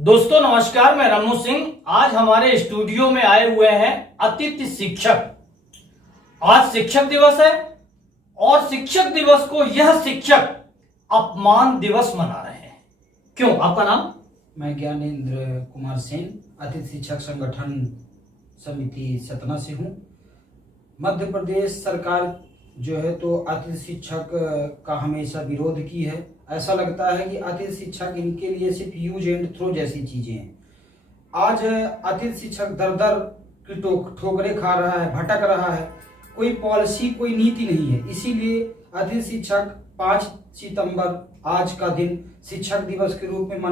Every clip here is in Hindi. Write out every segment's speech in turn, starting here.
दोस्तों नमस्कार, मैं रमू सिंह। आज हमारे स्टूडियो में आए हुए हैं अतिथि शिक्षक। आज शिक्षक दिवस है और शिक्षक दिवस को यह शिक्षक अपमान दिवस मना रहे हैं। क्यों? आपका नाम? मैं ज्ञानेंद्र कुमार सेन, अतिथि शिक्षक संगठन समिति सतना से हूँ। मध्य प्रदेश सरकार जो है तो अतिथि शिक्षक का हमेशा विरोध की है। ऐसा लगता है कि अतिथि शिक्षक इनके लिए सिर्फ यूज एंड थ्रो जैसी चीजें हैं। आज अतिथि शिक्षक दर दर की ठोकरे खा रहा है, भटक रहा है। कोई पॉलिसी, कोई नीति नहीं है। इसीलिए अतिथि शिक्षक 5 सितंबर आज का दिन शिक्षक दिवस के रूप में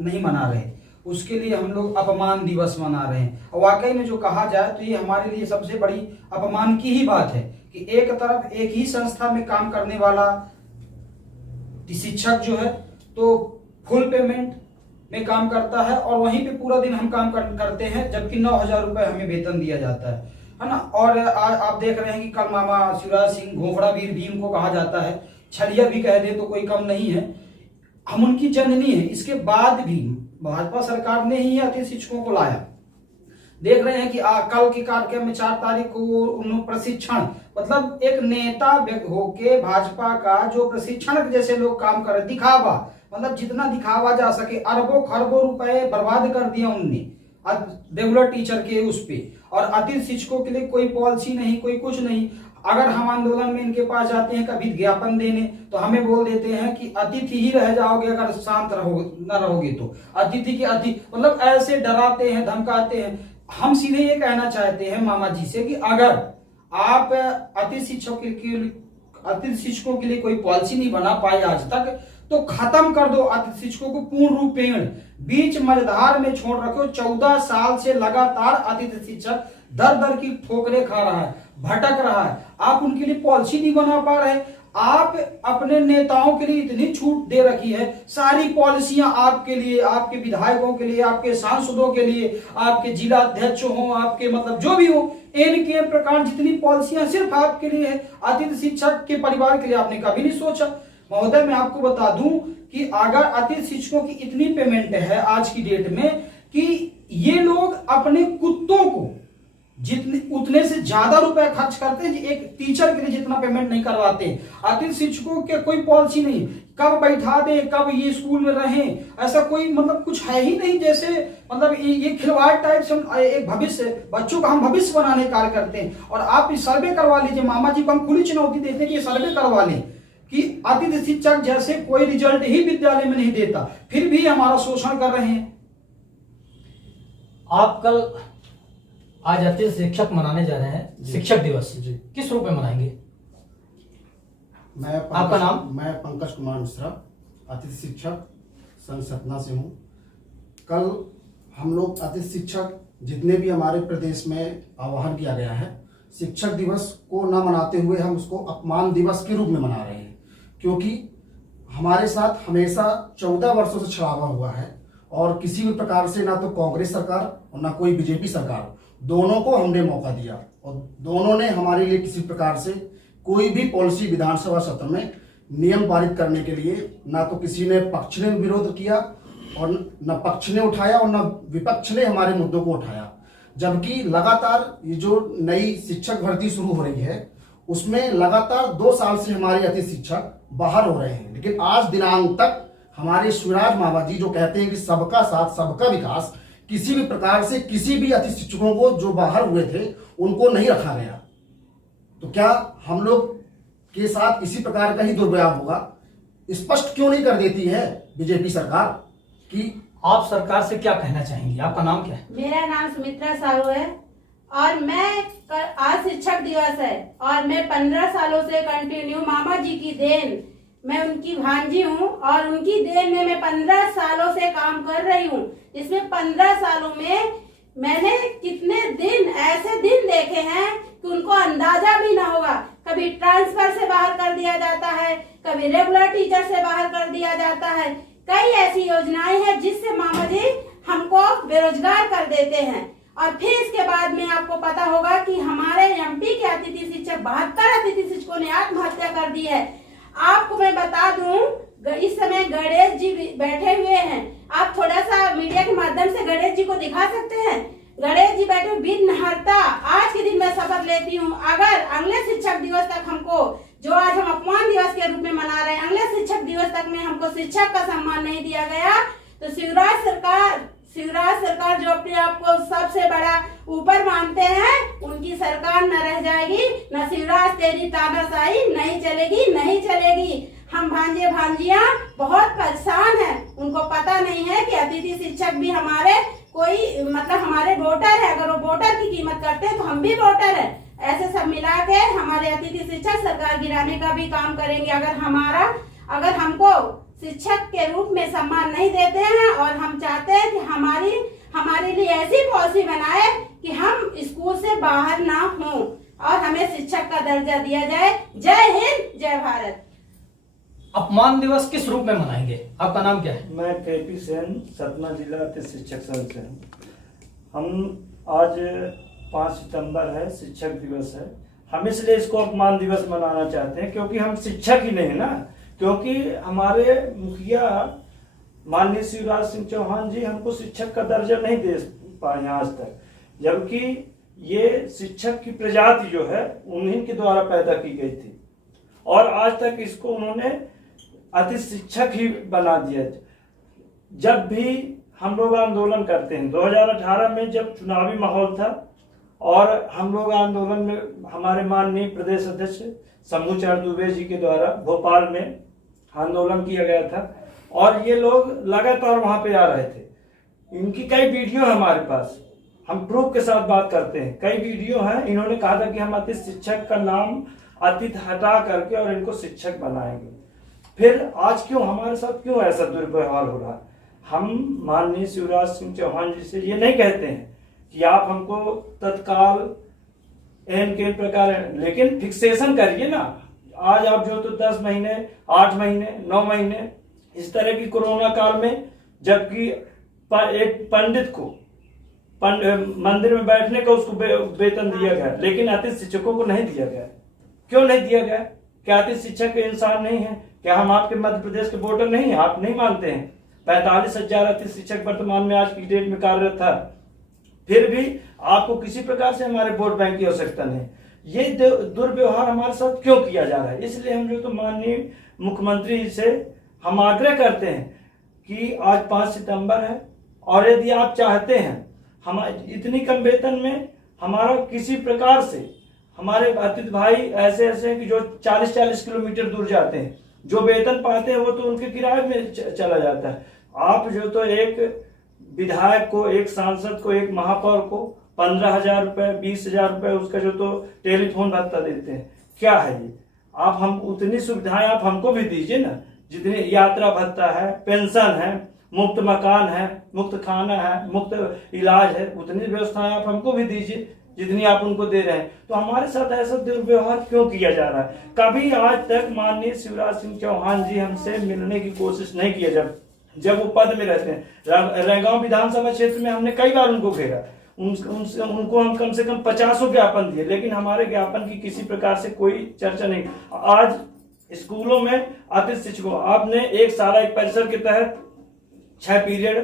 नहीं मना रहे। उसके लिए हम लोग अपमान दिवस मना रहे हैं। और वाकई में जो कहा जाए तो ये हमारे लिए सबसे बड़ी अपमान की ही बात है कि एक तरफ एक ही संस्था में काम करने वाला शिक्षक जो है तो फुल पेमेंट में काम करता है और वहीं पे पूरा दिन हम काम करते हैं, जबकि 9,000 रुपए हमें वेतन दिया जाता है ना। और आप देख रहे हैं कि कल मामा शिवराज सिंह घोफड़ा वीर भीम को कहा जाता है, छलिया भी कह दे तो कोई कम नहीं है। हम उनकी जननी है। इसके बाद भी भाजपा सरकार ने ही अतिथि शिक्षकों को लाया। देख रहे हैं कि कल के कार्यक्रम में 4 तारीख को उन्होंने प्रशिक्षण, मतलब एक नेता होके भाजपा का जो प्रशिक्षण जैसे लोग काम कर रहे, दिखावा, मतलब जितना दिखावा जा सके, अरबों खरबों रुपए बर्बाद कर दिया उनने रेगुलर टीचर के उस पे। और अतिथि शिक्षकों के लिए कोई पॉलिसी नहीं, कोई कुछ नहीं। अगर हम आंदोलन में इनके पास जाते हैं कभी ज्ञापन देने तो हमें बोल देते हैं कि अतिथि ही रह जाओगे अगर शांत न रहोगे तो। अतिथि के मतलब ऐसे डराते हैं, धमकाते हैं। हम सीधे ये कहना चाहते हैं मामा जी से कि अगर आप अतिथि शिक्षकों के लिए कोई पॉलिसी नहीं बना पाए आज तक, तो खत्म कर दो अतिथि शिक्षकों को पूर्ण रूपेण। बीच मझधार में छोड़ रखो। 14 साल से लगातार अतिथि शिक्षक दर दर की ठोकरें खा रहा है, भटक रहा है। आप उनके लिए पॉलिसी नहीं बना पा रहे। आप अपने नेताओं के लिए इतनी छूट दे रखी है, सारी पॉलिसियां आपके लिए, आपके विधायकों के लिए, आपके सांसदों के लिए, आपके जिला अध्यक्ष हो, आपके मतलब जो भी हो, इनके प्रकार जितनी पॉलिसियां सिर्फ आपके लिए है। अतिथि शिक्षक के परिवार के लिए आपने कभी नहीं सोचा। महोदय, मैं आपको बता दूं कि अगर अतिथि शिक्षकों की इतनी पेमेंट है आज की डेट में कि ये लोग अपने कुत्तों को उतने से ज्यादा रुपए खर्च करते हैं, एक टीचर के लिए जितना पेमेंट नहीं करवाते। अतिथि शिक्षकों के कोई पॉलिसी नहीं, कब बैठा दे, कब ये स्कूल में रहें, ऐसा कोई मतलब कुछ है ही नहीं। जैसे मतलब ये खिलवाड़ टाइप से एक भविष्य, बच्चों का हम भविष्य बनाने कार्य करते हैं। और आप सर्वे करवा लीजिए, मामा जी को हम खुली चुनौती देते हैं कि ये सर्वे करवा लें कि अतिथि शिक्षक जैसे कोई रिजल्ट ही विद्यालय में नहीं देता, फिर भी हमारा शोषण कर रहे हैं। आप कल आज अतिथि शिक्षक मनाने जा रहे हैं, शिक्षक दिवस किस रूप में मनाएंगे? आपका नाम? मैं पंकज कुमार मिश्रा, अतिथि शिक्षक संघ सतना से हूँ। कल हम लोग अतिथि शिक्षक जितने भी हमारे प्रदेश में आह्वान किया गया है, शिक्षक दिवस को न मनाते हुए हम उसको अपमान दिवस के रूप में मना रहे हैं। क्योंकि हमारे साथ हमेशा 14 वर्षों से छलावा हुआ है और किसी भी प्रकार से ना तो कांग्रेस सरकार और ना कोई बीजेपी सरकार, दोनों को हमने मौका दिया और दोनों ने हमारे लिए किसी प्रकार से कोई भी पॉलिसी विधानसभा सत्र में नियम पारित करने के लिए ना तो किसी ने पक्ष ने विरोध किया और न पक्ष ने उठाया और न विपक्ष ने हमारे मुद्दों को उठाया। जबकि लगातार ये जो नई शिक्षक भर्ती शुरू हो रही है उसमें लगातार 2 साल से हमारे अतिथि शिक्षक बाहर हो रहे हैं। लेकिन आज दिनांक तक हमारे शिवराज मामा जी जो कहते हैं कि सबका साथ सबका विकास, किसी भी प्रकार से किसी भी अतिथि शिक्षकों को जो बाहर हुए थे उनको नहीं रखा गया। तो क्या हम लोग के साथ इसी प्रकार का ही दुर्व्यवहार होगा? स्पष्ट क्यों नहीं कर देती है बीजेपी सरकार कि आप सरकार से क्या कहना चाहेंगी? आपका नाम क्या है? मेरा नाम सुमित्रा साहू है और मैं आज शिक्षक दिवस है और मैं 15 सालों से कंटिन्यू मामा जी की देन, मैं उनकी भांजी हूँ और उनकी देन में मैं 15 सालों से काम कर रही हूँ। इसमें 15 सालों में मैंने कितने दिन ऐसे दिन देखे हैं कि उनको अंदाजा भी ना होगा। कभी ट्रांसफर से बाहर कर दिया जाता है, कभी रेगुलर टीचर से बाहर कर दिया जाता है। कई ऐसी योजनाएं हैं जिससे मामा जी हमको बेरोजगार कर देते हैं। और फिर इसके बाद में आपको पता होगा कि हमारे एमपी के अतिथि शिक्षक 72 अतिथि शिक्षकों ने आत्महत्या कर दी है। आपको मैं बता दूं, इस समय गणेश जी बैठे हुए हैं। आप थोड़ा सा मीडिया को दिखा सकते हैं? गणेश जी बैठे विघ्न हरता। आज के दिन मैं शपथ लेती हूँ, अगर अगले शिक्षक दिवस तक हमको, जो आज हम अपमान दिवस के रूप में मना रहे हैं, अगले शिक्षक दिवस तक में हमको शिक्षक का सम्मान नहीं दिया गया तो शिवराज सरकार जो अपने आप को सबसे बड़ा ऊपर मानते हैं, उनकी सरकार न रह जाएगी। न शिवराज तेरी तानाशाही नहीं चलेगी। हम भांजे भांजियां बहुत परेशान हैं। उनको पता नहीं है कि अतिथि शिक्षक भी हमारे कोई मतलब हमारे वोटर है। अगर वो वोटर की कीमत करते हैं तो हम भी वोटर है। ऐसे सब मिला के हमारे अतिथि शिक्षक सरकार गिराने का भी काम करेंगे। अगर हमको शिक्षक के रूप में सम्मान नहीं देते हैं और हम चाहते हैं कि हमारे लिए ऐसी पॉलिसी बनाए कि हम स्कूल से बाहर ना हो और हमें शिक्षक का दर्जा दिया जाए। जय हिंद, जय भारत। अपमान दिवस किस रूप में मनाएंगे? आपका नाम क्या है? मैं केपी सेन, सतना जिला अतिथि शिक्षक संघ से हूँ। हम आज 5 सितंबर है, शिक्षक दिवस है। हम इसलिए इसको अपमान दिवस मनाना चाहते हैं क्योंकि हम शिक्षक ही नहीं ना, क्योंकि हमारे मुखिया माननीय शिवराज सिंह चौहान जी हमको शिक्षक का दर्जा नहीं दे पाए आज तक, जबकि ये शिक्षक की प्रजाति जो है उन्हीं के द्वारा पैदा की गई थी और आज तक इसको उन्होंने अतिथि शिक्षक ही बना दिया। जब भी हम लोग आंदोलन करते हैं, 2018 में जब चुनावी माहौल था और हम लोग आंदोलन में हमारे माननीय प्रदेश अध्यक्ष शंभूचरण दुबे जी के द्वारा भोपाल में आंदोलन किया गया था और ये लोग लगातार वहां पे आ रहे थे। इनकी कई वीडियो है हमारे पास, हम प्रूफ के साथ बात करते हैं। कई वीडियो हैं। इन्होंने कहा था कि हम अतिथि शिक्षक का नाम अतिथि हटा करके और इनको शिक्षक बनाएंगे। फिर आज क्यों हमारे साथ क्यों ऐसा दुर्व्यवहार हो रहा है? हम माननीय शिवराज सिंह चौहान जी से ये नहीं कहते हैं कि आप हमको तत्काल एन के प्रकार, लेकिन फिक्सेशन करिए ना। आज आप जो तो 10 महीने, 8 महीने, 9 महीने इस तरह की कोरोना काल में, जबकि एक पंडित को मंदिर में बैठने का उसको वेतन दिया गया, लेकिन अतिथि शिक्षकों को नहीं दिया गया। क्यों नहीं दिया गया? क्या अतिथि शिक्षक इंसान नहीं है? क्या हम आपके मध्य प्रदेश के वोटर नहीं है? आप नहीं मानते हैं? 45,000 अतिथि शिक्षक वर्तमान में आज की डेट में कार्यरत था, फिर भी आपको किसी प्रकार से हमारे वोट बैंक की आवश्यकता नहीं। ये दुर्व्यवहार हमारे साथ क्यों किया जा रहा है? इसलिए हम जो तो माननीय मुख्यमंत्री से हम आग्रह करते हैं कि आज 5 सितंबर है और यदि आप चाहते हैं हम इतनी कम वेतन में हमारा किसी प्रकार से, हमारे अतिथि भाई ऐसे हैं कि जो 40-40 किलोमीटर दूर जाते हैं, जो वेतन पाते हैं वो तो उनके किराए में चला जाता है। आप जो तो एक विधायक को, एक सांसद को, एक महापौर को 15,000 रुपए, 20,000 रुपए उसका जो तो टेलीफोन भत्ता देते हैं। क्या है ये? आप हम उतनी सुविधाएं आप हमको भी दीजिए ना, जितनी यात्रा भत्ता है, पेंशन है, मुफ्त मकान है, मुफ्त खाना है, मुफ्त इलाज है, उतनी व्यवस्थाएं आप हमको भी दीजिए जितनी आप उनको दे रहे हैं। तो हमारे साथ ऐसा दुर्व्यवहार क्यों किया जा रहा है? कभी आज तक माननीय शिवराज सिंह चौहान जी हमसे मिलने की कोशिश नहीं किया। जब वो पद में रहते हैं, रैगांव विधानसभा क्षेत्र में हमने कई बार उनको घेरा, उनको हम कम से कम 50 ज्ञापन दिए, लेकिन हमारे ज्ञापन की किसी प्रकार से कोई चर्चा नहीं। आज स्कूलों में अतिथि शिक्षकों, आपने एक सारा एक परिसर के तहत 6 पीरियड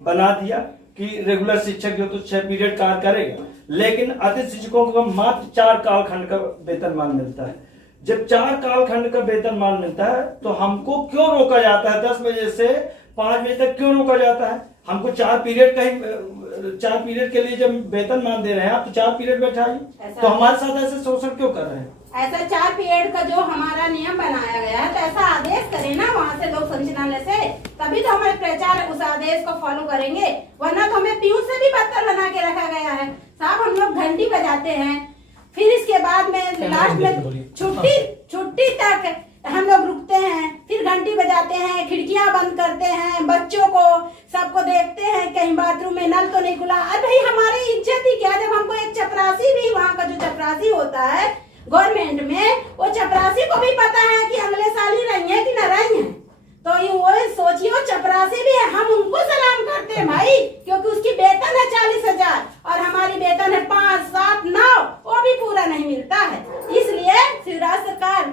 बना दिया कि रेगुलर शिक्षक जो तो 6 पीरियड कार्य करेगा, लेकिन अतिथि शिक्षकों को मात्र 4 कालखंड का वेतनमान मिलता है। जब 4 कालखंड का वेतनमान मिलता है तो हमको क्यों रोका जाता है? 10 बजे से 5 बजे तक क्यों रोका जाता है? हमको 4 पीरियड के लिए जब वेतनमान दे रहे हैं आप, तो 4 पीरियड बैठाइए। तो हमारे साथ ऐसे शोषण क्यों कर रहे हैं? ऐसा 4 पीरियड का जो हमारा नियम बनाया गया है, तो ऐसा आदेश करें ना वहाँ से, लोक संचालनालय से, तभी तो हमारे प्रचार उस आदेश को फॉलो करेंगे। वरना तो हमें पीयूष से भी पत्थर बना के रखा गया है। साहब हम लोग घंटी बजाते हैं, फिर इसके बाद में लास्ट में छुट्टी तक हम लोग रुकते हैं, फिर घंटी बजाते हैं, खिड़कियां बंद करते हैं, बच्चों को सबको देखते हैं कहीं बाथरूम में नल तो नहीं खुला। अरे भाई हमारी इज्जत ही क्या? जब हमको एक चपरासी भी, वहाँ का जो चपरासी होता है गवर्नमेंट में, वो चपरासी को भी पता है कि अगले साल ही रही है कि न रही है, तो ये वो सोचिए वो चपरासी भी है, हम उनको सलाम करते हैं भाई, क्योंकि उसकी वेतन है 40,000 और हमारी वेतन है 5, 7, 9, वो भी पूरा नहीं मिलता है। इसलिए शिवराज सरकार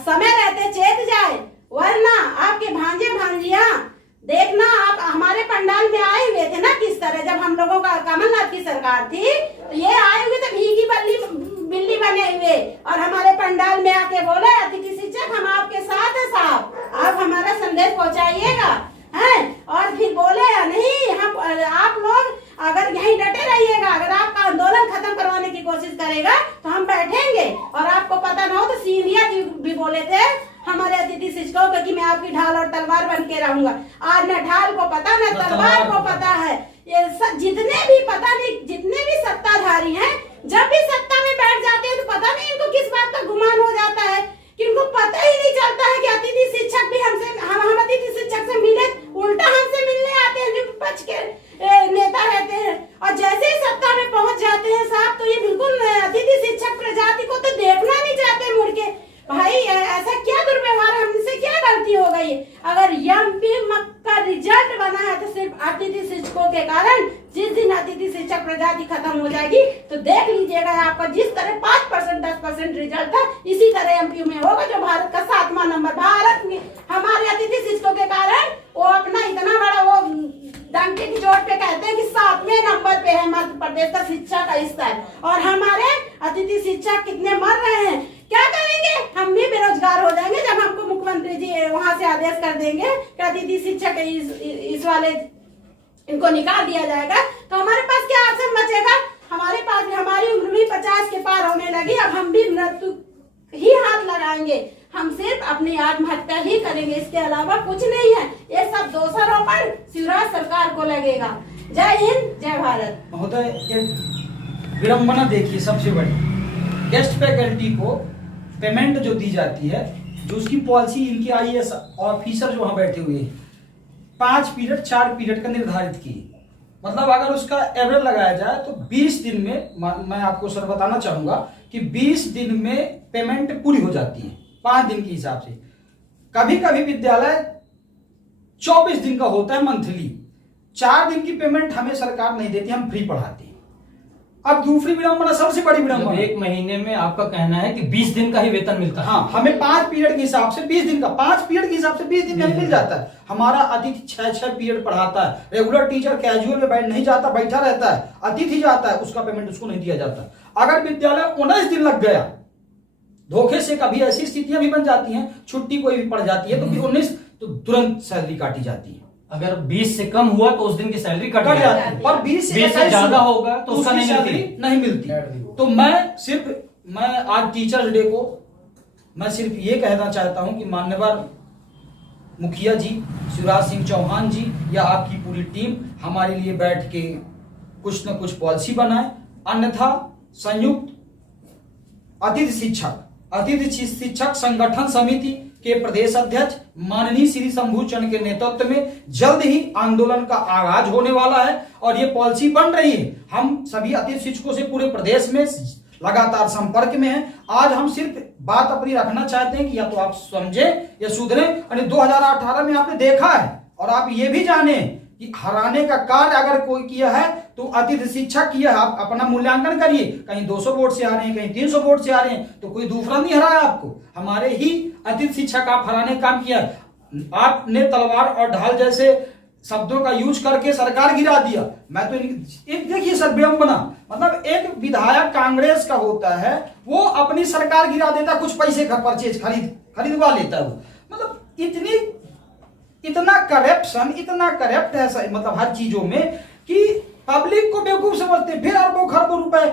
समय रहते चेत जाए, वरना आपके भांजे भांजियां देखना, आप हमारे पंडाल में आए हुए थे ना किस सरकार थी, तो ये आए हुए तो भीगी बिल्ली बने हुए और हमारे पंडाल में आके बोले अतिथि शिक्षक हम आपके साथ हैं साहब, आप हमारा संदेश पहुंचाइएगा हैं। और फिर बोले नहीं, हम आप लोग अगर यहीं डटे रहिएगा, अगर आपका आंदोलन खत्म करवाने की कोशिश करेगा तो हम बैठेंगे। और आपको पता ना हो तो सिंधिया जी भी बोले थे हमारे अतिथि शिक्षकों को कि मैं आपकी ढाल और तलवार बन के रहूंगा। आज न ढाल को पता न तलवार को पता है। ये जितने भी पता नहीं, जितने भी सत्ताधारी हैं, जब भी सत्ता में बैठ जाते हैं तो पता नहीं इनको किस बात का गुमान हो जाता है कि इनको पता ही नहीं चलता है कि अतिथि शिक्षक भी हम अतिथि शिक्षक से मिले, उल्टा हमसे मिलने आते हैं जो विपक्ष के नेता रहते हैं। और जैसे ही सत्ता में पहुंच जाते हैं साहब तो ये बिल्कुल अतिथि शिक्षक प्रजाति को तो देखना नहीं चाहते मुड़ के। भाई ऐसा क्या दुर्व्यवहार, हमसे क्या गलती हो गई? अगर एमपी का रिजल्ट बना है तो सिर्फ अतिथि शिक्षकों के कारण। जिस दिन अतिथि शिक्षक प्रजाति खत्म हो जाएगी तो देख लीजिएगा आपका जिस तरह 5% 10% रिजल्ट था इसी तरह एमपी में होगा, जो भारत का 7वां नंबर। भारत में हमारे अतिथि शिक्षकों के कारण वो अपना इतना बड़ा वो डंके की चोट पे कहते हैं कि 7वें नंबर पे है मध्य प्रदेश का शिक्षा का स्तर। और हमारे अतिथि शिक्षक कितने मर रहे हैं, क्या करेंगे? हम भी बेरोजगार हो जाएंगे जब हमको मुख्यमंत्री जी वहां से आदेश कर देंगे कि अतिथि शिक्षक इस वाले इनको निकाल दिया जाएगा, तो हमारे पास क्या ऑप्शन बचेगा? हमारे पास भी, हमारी उम्र भी 50 के पार होने लगी, अब हम भी मृत्यु ही हाथ लगाएंगे। हम सिर्फ अपनी आत्महत्या ही करेंगे, इसके अलावा कुछ नहीं है। ये सब दोषारोपण शिवराज सरकार को लगेगा। जय हिंद, जय भारत। महोदय, एक विडंबना देखिए सबसे बड़ी, गेस्ट फैकल्टी को पेमेंट जो दी जाती है, जो उसकी पॉलिसी इनकी आईएएस ऑफिसर जो वहां बैठे हुए हैं 5 पीरियड 4 पीरियड का निर्धारित की। मतलब अगर उसका एवरेज लगाया जाए तो 20 दिन में, मैं आपको सर बताना चाहूंगा कि 20 दिन में पेमेंट पूरी हो जाती है 5 दिन के हिसाब से। कभी कभी विद्यालय 24 दिन का होता है मंथली, 4 दिन की पेमेंट हमें सरकार नहीं देती, हम फ्री पढ़ाते हैं। अब दूसरी विडंबना, सबसे बड़ी विडंबना, एक महीने में आपका कहना है कि 20 दिन का ही वेतन मिलता है। हाँ, हमें 5 पीरियड के हिसाब से 20 दिन का, 5 पीरियड के हिसाब से 20 दिन में मिल जाता है। हमारा अतिथि 6 पीरियड पढ़ाता है, रेगुलर टीचर कैजुअल में बैठ नहीं जाता, बैठा रहता है, अतिथि जाता है, उसका पेमेंट उसको नहीं दिया जाता। अगर विद्यालय 19 दिन लग गया, धोखे से कभी ऐसी स्थितियां भी बन जाती हैं, छुट्टी कोई भी पड़ जाती है तो फिर 19 तो तुरंत सैलरी काटी जाती है। अगर 20 से कम हुआ तो उस दिन की सैलरी कट जाती जाती है, और 20 से ज्यादा होगा तो उसका नहीं मिलती। तो मैं आज टीचर्स डे को मैं सिर्फ ये कहना चाहता हूं कि मान्यवर मुखिया जी शिवराज सिंह चौहान जी या आपकी पूरी टीम हमारे लिए बैठ के कुछ न कुछ पॉलिसी बनाए, अन्यथा संयुक्त अतिथि शिक्षक संगठन समिति के प्रदेश अध्यक्ष माननीय श्री शंभू चंद के नेतृत्व में जल्द ही आंदोलन का आगाज होने वाला है और ये पॉलिसी बन रही है। हम सभी अतिथि शिक्षकों से पूरे प्रदेश में लगातार संपर्क में हैं। आज हम सिर्फ बात अपनी रखना चाहते हैं कि या तो आप समझे या सुधरे। 2018 में आपने देखा है और आप ये भी जाने कि हराने का कार्य अगर कोई किया है तो अतिथि शिक्षक किया है। आप अपना मूल्यांकन करिए, कहीं 200 वोट से आ रहे हैं, कहीं 300 वोट से आ रहे हैं, तो कोई दूसरा नहीं हराया आपको, हमारे ही अतिथि शिक्षक आप हराने का काम किया। आपने तलवार और ढाल जैसे शब्दों का यूज करके सरकार गिरा दिया। मैं तो एक देखिए सर, विडंबना, मतलब एक विधायक कांग्रेस का होता है, वो अपनी सरकार गिरा देता, कुछ पैसे का परचेज खरीदवा लेता है वो। मतलब इतना करप्शन, इतना करप्ट है मतलब हर चीजों में कि पब्लिक को बेवकूफ समझते। फिर अरबों खरबों रुपए,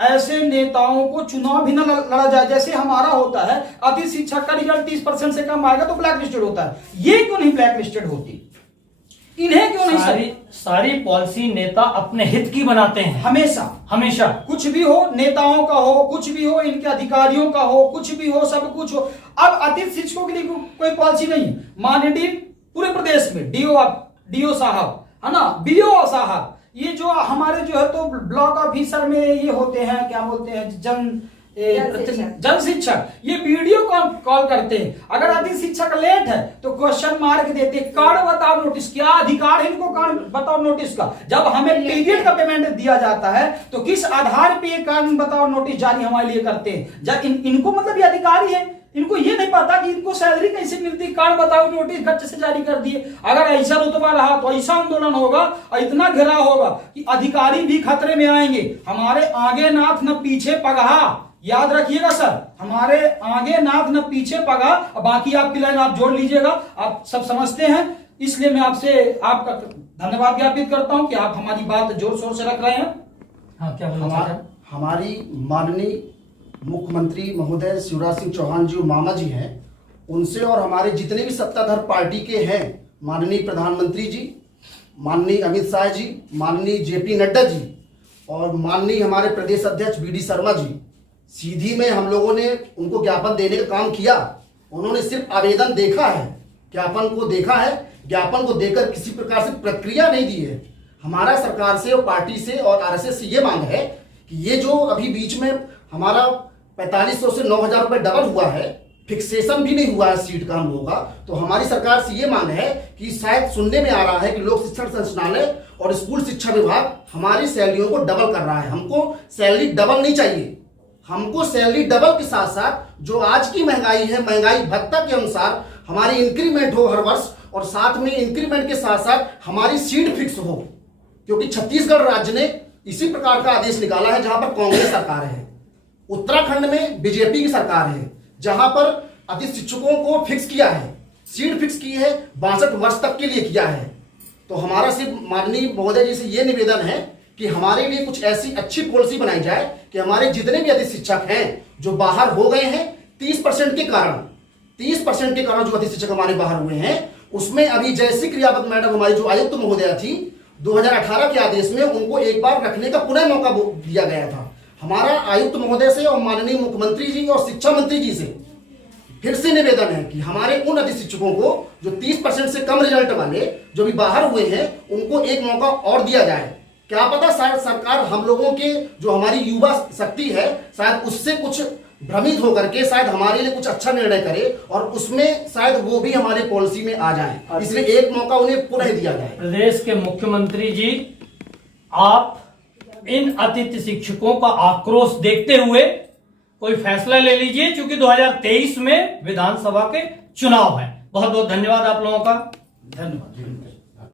ऐसे नेताओं को चुनाव भी न लड़ा जाए। जैसे हमारा होता है, अतिथि शिक्षक का रिजल्ट 30% से कम आएगा तो ब्लैक लिस्टेड होता है, ये क्यों नहीं ब्लैक लिस्टेड होती? इन्हें क्यों नहीं? सारी पॉलिसी नेता अपने हित की बनाते हैं, हमेशा कुछ भी हो, नेताओं का हो, कुछ भी हो, इनके अधिकारियों का हो, कुछ भी हो, सब कुछ हो। अब अतिथि शिक्षकों के लिए कोई पॉलिसी नहीं। माननीय पूरे प्रदेश में डीओ साहब है ना, बीओ साहब, ये जो हमारे जो है तो ब्लॉक ऑफिसर में ये होते हैं, क्या बोलते हैं, जन शिक्षक, ये वीडियो कॉल करते हैं। अगर अतिथि शिक्षक लेट है तो क्वेश्चन मार्क देते, कार्ड बताओ नोटिस, क्या अधिकार है इनको कार्ड बताओ नोटिस का? जब हमें पीरियड का पेमेंट दिया जाता है तो किस आधार पे ये कार्ड बताओ नोटिस जारी हमारे लिए करते हैं? इनको मतलब ये अधिकारी है, इनको ये नहीं पता कि इनको सैलरी कैसे मिलती, कार्ड बताओ, नोटिस खर्च से जारी कर दिए। अगर ऐसा रुतबा रहा तो ऐसा आंदोलन होगा और इतना घेराव होगा कि अधिकारी भी खतरे में आएंगे। हमारे आगे नाथ न पीछे पगहा, याद रखिएगा सर, हमारे आगे नाथ न पीछे पगहा। बाकी आपकी लाइन आप जोड़ लीजिएगा, आप सब समझते हैं। इसलिए मैं आपका धन्यवाद ज्ञापित करता हूं कि आप हमारी बात जोर शोर से रख रहे हैं। हाँ, क्या बोलना चाहते हैं? हमारी माननीय मुख्यमंत्री महोदय शिवराज सिंह चौहान जी और मामा जी हैं, उनसे और हमारे जितने भी सत्ताधार पार्टी के हैं, माननीय प्रधानमंत्री जी, माननीय अमित शाह जी, माननीय जेपी नड्डा जी और माननीय हमारे प्रदेश अध्यक्ष वी डी शर्मा जी, सीधी में हम लोगों ने उनको ज्ञापन देने का काम किया। उन्होंने सिर्फ आवेदन देखा है, ज्ञापन को देखा है, ज्ञापन को देकर किसी प्रकार से प्रक्रिया नहीं दी है। हमारा सरकार से और पार्टी से और आरएसएस से ये मांग है कि ये जो अभी बीच में हमारा 4500 से 9000 रुपए डबल हुआ है, फिक्सेशन भी नहीं हुआ है सीट का हम लोगों का, तो हमारी सरकार से ये मांग है कि शायद सुनने में आ रहा है कि लोक शिक्षण संचालनालय और स्कूल शिक्षा विभाग हमारी सैलरियों को डबल कर रहा है। हमको सैलरी डबल नहीं चाहिए, हमको सैलरी डबल के साथ साथ जो आज की महंगाई है, महंगाई भत्ता के अनुसार हमारी इंक्रीमेंट हो हर वर्ष, और साथ में इंक्रीमेंट के साथ साथ हमारी सीट फिक्स हो। क्योंकि छत्तीसगढ़ राज्य ने इसी प्रकार का आदेश निकाला है जहां पर कांग्रेस सरकार है, उत्तराखंड में बीजेपी की सरकार है, जहां पर अति शिक्षकों को फिक्स किया है, सीट फिक्स की है, 62 वर्ष तक के लिए किया है। तो हमारा सिर्फ माननीय महोदय जी से ये निवेदन है कि हमारे लिए कुछ ऐसी अच्छी पॉलिसी बनाई जाए कि हमारे जितने भी अधिक शिक्षक हैं जो बाहर हो गए हैं 30% के कारण जो अधिक शिक्षक हमारे बाहर हुए हैं, उसमें अभी जयश्री क्रियावत मैडम हमारी जो आयुक्त महोदया थी 2018 के आदेश में उनको एक बार रखने का पुनः मौका दिया गया था। हमारा आयुक्त महोदय से और माननीय मुख्यमंत्री जी और शिक्षा मंत्री जी से फिर से निवेदन है कि हमारे उन अधिक शिक्षकों को जो 30% से कम रिजल्ट वाले जो भी बाहर हुए हैं उनको एक मौका और दिया जाए। क्या पता शायद सरकार हम लोगों के जो हमारी युवा शक्ति है शायद उससे कुछ भ्रमित होकर के शायद हमारे लिए कुछ अच्छा निर्णय करे और उसमें शायद वो भी हमारे पॉलिसी में आ जाए, इसलिए एक मौका उन्हें पुनः दिया जाए। प्रदेश के मुख्यमंत्री जी, आप इन अतिथि शिक्षकों का आक्रोश देखते हुए कोई फैसला ले लीजिए, क्योंकि 2023 में विधानसभा के चुनाव है। बहुत बहुत धन्यवाद आप लोगों का। धन्यवाद।